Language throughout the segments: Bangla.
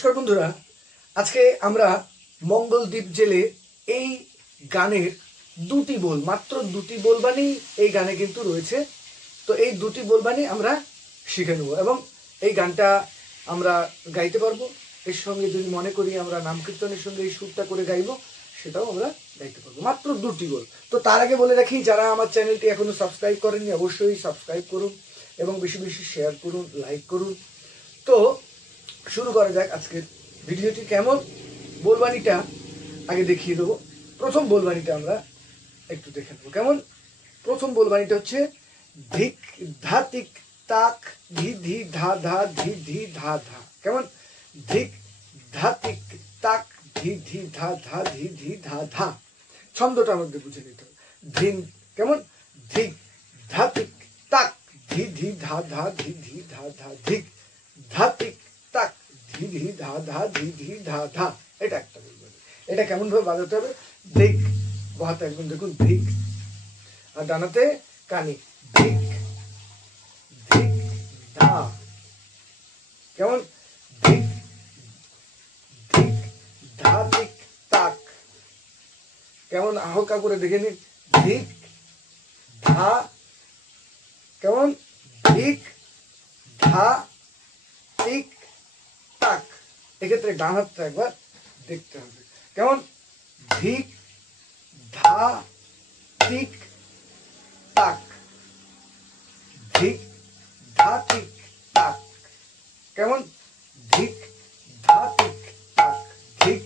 নমস্কার বন্ধুরা, আজকে আমরা মঙ্গলদ্বীপ জেলে এই গানের দুটি বোল, মাত্র দুটি বোলবাণী এই গানে কিন্তু রয়েছে। তো এই দুটি বোলবাণী আমরা শিখে নেব এবং এই গানটা আমরা গাইতে পারবো। এর সঙ্গে যদি মনে করি আমরা নাম কীর্তনের সঙ্গে এই সুরটা করে গাইবো, সেটাও আমরা গাইতে পারবো। মাত্র দুটি বোল। তো তার আগে বলে রাখি, যারা আমার চ্যানেলটি এখনো সাবস্ক্রাইব করেননি অবশ্যই সাবস্ক্রাইব করুন এবং বেশি বেশি শেয়ার করুন, লাইক করুন। তো শুরু করা যাক আজকের ভিডিওটি। কেমন বোলবাণীটা আগে দেখিয়ে দেবো। প্রথম বোলবাণীটা আমরা একটু দেখে নেবো। কেমন প্রথম বোলবাণীটা হচ্ছে ধিক ধা তিক তাক ধি ধি ধা ধা ধি ধি ধা ধা। কেমন ধিক ধা তিক তাক ধি ধি ধা ধা ধি ধি ধা ধা। ছন্দটা আমাদের বুঝে নিতে হবে। ধিন কেমন ধিক ধা তিক তাক ধি ধি ধা ধা ধি ধি ধা ধা। ধিক ধা তিক তাক ধি ধি ধা ধা ধি ধি ধা ধা। এটা একটা বোলবাণী। এটা কেমন ভাবে বাজাতে হবে? ধিক, বাহাতে একদম দেখুন ধিক, আর ডানাতে কানি ধিক ধিক ধা। কেমন ধিক ধিক ধা তিক তাক। কেমন হালকা করে দেখে নিন। ধিক ধা, কেমন ধিক ধা তিক তাক। এক্ষেত্রে ডান হাতটা একবার দেখতে হবে। কেমন ধিক ধা তিক তাক ধিক ধা তিক তাক। কেমন ধিক ধা তিক তাক ধিক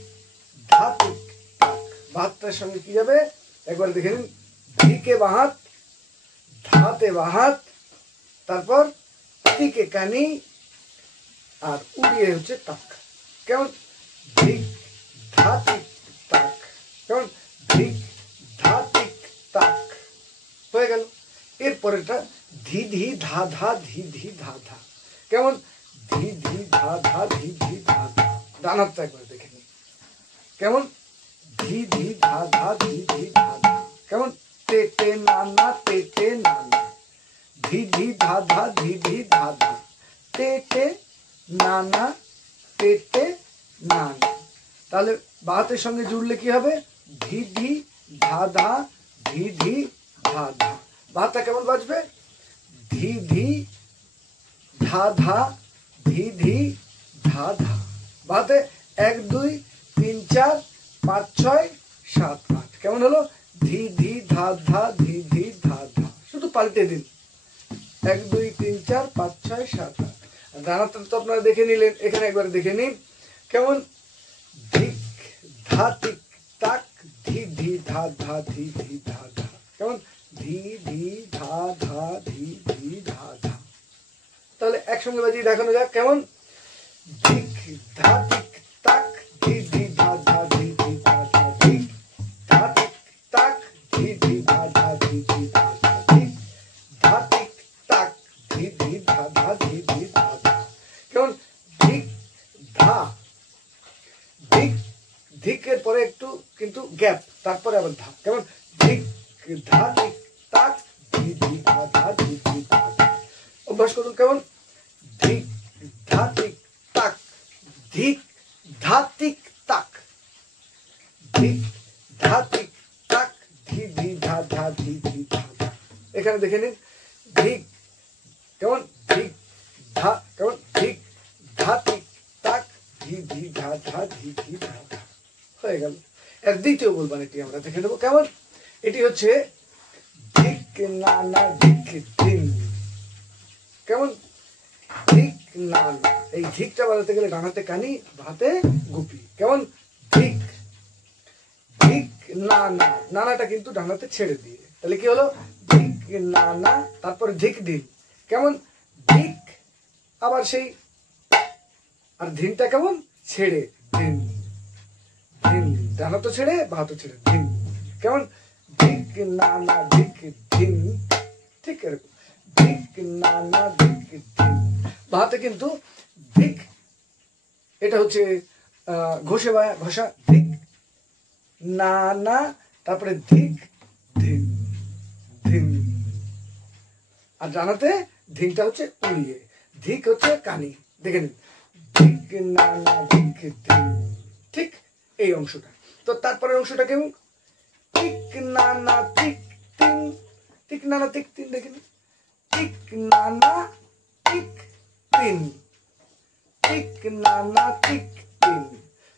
ধা তিক তাক। বাহাতটার সঙ্গে কি যাবে একবার দেখে নিন। ধিকে বাহাত, ধাতে বাহাত, তারপর তিকে কানি, আর উড়িয়ে হচ্ছে তাক। কেমন ধিক ধা তিক তাক। কেমন ধিক ধা তিক তাক। হয়ে গেল। এরপরেটা ধি ধি ধা ধা ধি ধি ধা ধা। কেমন ধি ধি ধা ধা ধি ধি ধা ধা। ডান হাতটা একবার দেখে নিন। কেমন ধি ধি ধা ধা ধি ধি ধা ধা। কেমন তে তে না না তে তে না না। ধি ধি ধা ধা ধি ধি ধা ধা। তে তে না না তে তে না না। তাহলে বাহাতের সঙ্গে জুড়লে কি হবে? ধি ধি ধা ধা ধি ধি ধা ধা। বাহাতটা কেমন বাজবে? ধি ধি ধা ধা ধি ধি ধা ধা। বাহাতে 1 2 3 4 5 6 7 8। কেমন হলো? ধি ধি ধা ধা ধি ধি ধা ধা। শুধু পাল্টে দিন। 1 2 3 4 5 6 7 8। ডানাটা তো আপনারা দেখে নিলেন, এখানে একবার দেখে নিন। কেমন ধিক ধা তিক তাক ধি ধি ধা ধা ধি ধি ধা ধা। কেমন ধি ধি ধা ধা ধি ধি ধা ধা। তাহলে একসঙ্গে বাজিয়ে দেখানো যাক। কেমন ধিক ধা তিক তাক ধি ধি ধা ধা ধি ধি ধা ধা। ধিক ধা তিক তাক ধি ধি ধা ধা ধি ধি ধা ধা। ধিক ধা তিক তাক ধি ধি ধা ধা ধি ধি ধা ধা। কেমন ধিক ধা। ধিক ধিকের পরে একটু কিন্তু গ্যাপ, তারপরে আবার ধা। কেমন ধিক ধা তিক তাক ধি ধি ধা ধা ধি ধি ধা ধা। অভ্যাস করুন। কেমন ধিক ধা তিক তাক ধিক ধা তিক তাক ধিক ধা তিক তাক ধি ধি ধা ধা ধি ধি ধা ধা। এখানে দেখে নিন। ধিক কেমন ধিক ধা। কেমন ধিক ধা তিক তাক ধি ধি ধা ধা ধি ধি ধা ধা। হয়ে গেল। এর দ্বিতীয় বোলবাণীটি আমরা দেখে নেব। কেমন এটি হচ্ছে ধিক না না ধিক ধিন। কেমন ধিক না না। এই ধিকটা বাজাতে গেলে ডানাতে কানি, বাহাতে গুপি। কেমন ধিক ধিক না না। নানাটা কিন্তু ডানাতে ছেড়ে দিয়ে। তাহলে কি হলো? ধিক না না, তারপরে ধিক দিন। কেমন ধিক, আবার সেই, আর ধিনটা কেমন ছেড়ে ধিন ধিন। ডানা তো ছেড়ে, বাহা তো ছেড়ে ধিন। কেমন ধিক না না ধিক ধিন। ঠিক এরকম ধিক না না ধিক ধিন। বাহাতে কিন্তু ধিক, এটা হচ্ছে ঘষে ঘষা। ধিক না না, তারপরে ধিক ধিন ধিন। আর ডানাতে ধিনটা হচ্ছে উড়িয়ে। ধিক হচ্ছে কানি। দেখে নিন। ধিক ধিক না না ধিক ধিন। ঠিক এই অংশটা। তো তারপরের অংশটা কেমন? টিক না না টিক তিন, টিক না না টিক তিন, দেখেন টিক না না টিক তিন, টিক না না টিক তিন।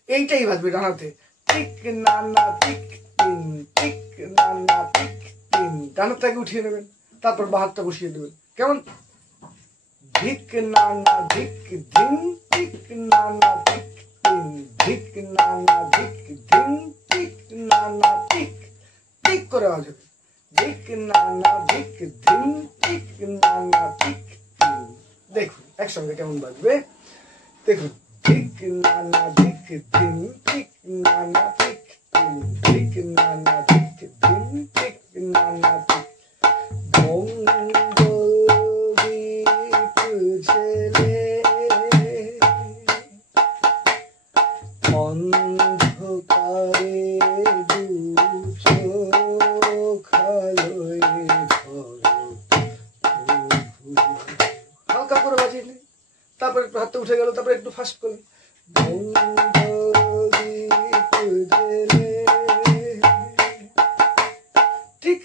এইটাই বাজবে ডানাতে, টিক না না টিক তিন, টিক না না টিক তিন। ডানাটাকে উঠিয়ে নেবেন, তারপর বাহারটা বসিয়ে দেবেন। কেমন? ধিক না না ধিক ধিন, টিক না না ধিক তিন, ধিক না না ধিক ধিন, টিক না না টিক, টিক করে বাজবে। ধিক না না ধিক ধিন, টিক না না টিক তিন। দেখুন একসঙ্গে কেমন বাজবে, দেখুন ধিক না না ধিক ধিন, টিক না না টিক তিন, ধিক না না ধিক ধিন, টিক না না টিক। অন্ধকারে দু চোখ আলোয় ভরো, হালকা করে বাজিয়ে নিন, তারপর একটু হাতটা উঠে গেল, তারপরে একটু ফাস্ট করলেন। ঠিক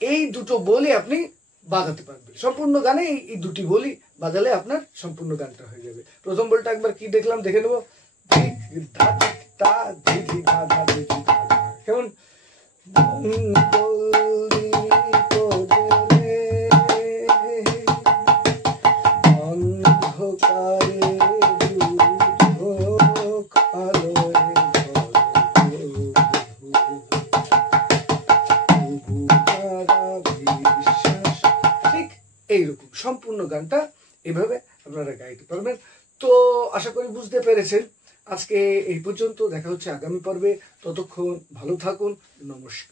এই দুটো বলি আপনি বাজাতে পারবেন সম্পূর্ণ গানে। এই দুটি বলি বাজালে আপনার সম্পূর্ণ গানটা হয়ে যাবে। প্রথম বলটা একবার কি দেখলাম দেখে নেবো। কেমন? এইরকম সম্পূর্ণ গানটা এভাবে আপনারা গাইতে পারবেন। তো আশা করি বুঝতে পেরেছেন। আজকে এই পর্যন্ত, দেখা হচ্ছে আগামী পর্বে। ততক্ষণ ভালো থাকুন। নমস্কার।